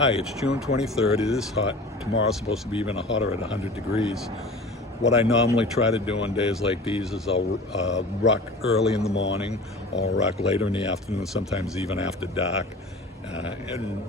Hi, it's June 23rd. It is hot. Tomorrow's supposed to be even hotter at 100 degrees. What I normally try to do on days like these is I'll ruck early in the morning or ruck later in the afternoon, sometimes even after dark. And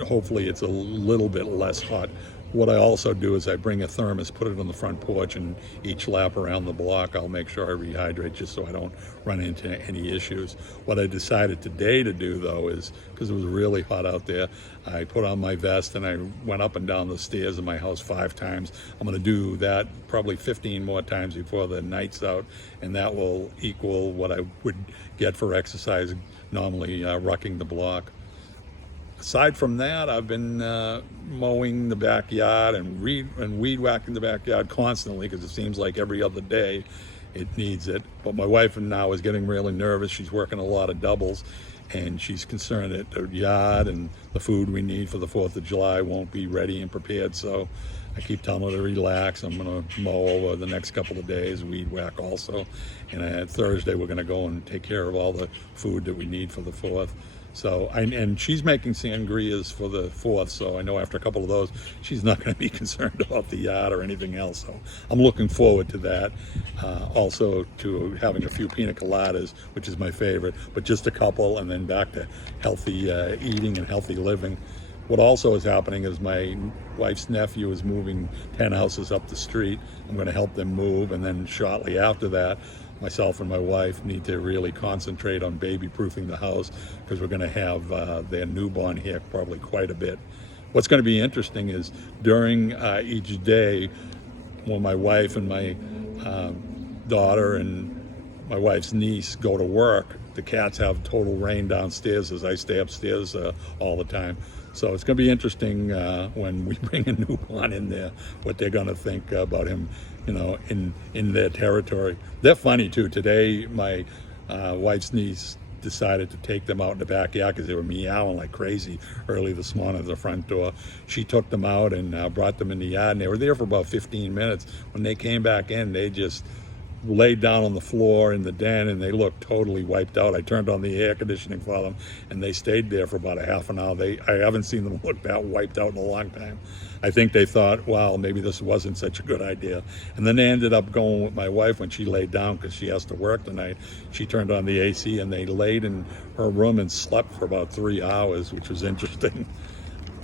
hopefully it's a little bit less hot. What I also do is I bring a thermos, put it on the front porch, and each lap around the block I'll make sure I rehydrate just so I don't run into any issues. What I decided today to do though is, because it was really hot out there, I put on my vest and I went up and down the stairs in my house 5 times. I'm going to do that probably 15 more times before the night's out, and that will equal what I would get for exercise normally rucking the block. Aside from that, I've been mowing the backyard and weed whacking the backyard constantly, because it seems like every other day it needs it. But my wife now is getting really nervous. She's working a lot of doubles, and she's concerned that the yard and the food we need for the 4th of July won't be ready and prepared. So I keep telling her to relax. I'm going to mow over the next couple of days, weed whack also. And Thursday we're going to go and take care of all the food that we need for the 4th. So, and she's making sangrias for the 4th, so I know after a couple of those, she's not going to be concerned about the yard or anything else. So I'm looking forward to that. Also to having a few pina coladas, which is my favorite, but just a couple, and then back to healthy eating and healthy living. What also is happening is my wife's nephew is moving 10 houses up the street. I'm going to help them move, and then shortly after that, myself and my wife need to really concentrate on baby-proofing the house, because we're going to have their newborn here probably quite a bit. What's going to be interesting is during each day, when my wife and my daughter and my wife's niece go to work, the cats have total reign downstairs as I stay upstairs all the time. So it's going to be interesting when we bring a newborn in there, what they're going to think about him, you know, in their territory. They're funny too. Today, my wife's niece decided to take them out in the backyard because they were meowing like crazy early this morning at the front door. She took them out and brought them in the yard, and they were there for about 15 minutes. When they came back in, they just laid down on the floor in the den, and they looked totally wiped out. I turned on the air conditioning for them, and they stayed there for about a half an hour. I haven't seen them look that wiped out in a long time. I think they thought, wow, maybe this wasn't such a good idea. And then they ended up going with my wife when she laid down, because she has to work tonight. She turned on the AC, and they laid in her room and slept for about 3 hours, which was interesting.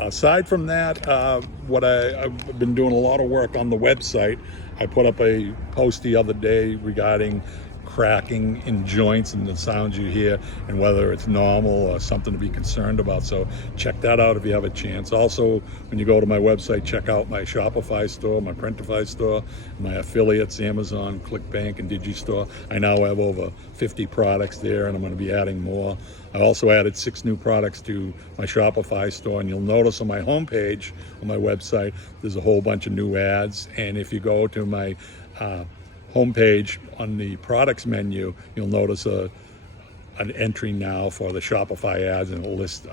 Aside from that, I've been doing a lot of work on the website. I put up a post the other day regarding cracking in joints and the sounds you hear, and whether it's normal or something to be concerned about. So check that out if you have a chance. Also, when you go to my website, check out my Shopify store, my Printify store, my affiliates, Amazon, ClickBank, and Digistore. I now have over 50 products there, and I'm going to be adding more. I also added 6 new products to my Shopify store, and you'll notice on my homepage on my website there's a whole bunch of new ads. And if you go to my homepage on the products menu, you'll notice an entry now for the Shopify ads, and it'll list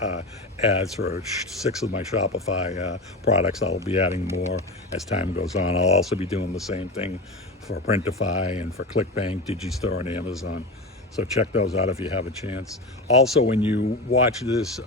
ads for 6 of my Shopify products. I'll be adding more as time goes on. I'll also be doing the same thing for Printify and for ClickBank, Digistore, and Amazon. So check those out if you have a chance. Also, when you watch this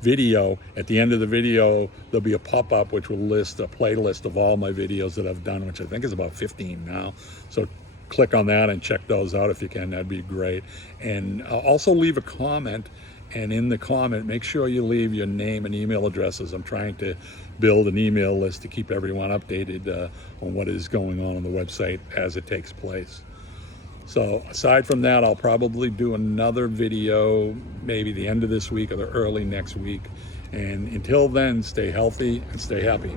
video, at the end of the video there'll be a pop-up which will list a playlist of all my videos that I've done, which I think is about 15 now. So click on that and check those out if you can. That'd be great. And also leave a comment, and in the comment make sure you leave your name and email addresses. I'm trying to build an email list to keep everyone updated on what is going on the website as it takes place. So aside from that, I'll probably do another video maybe the end of this week or the early next week. And until then, stay healthy and stay happy.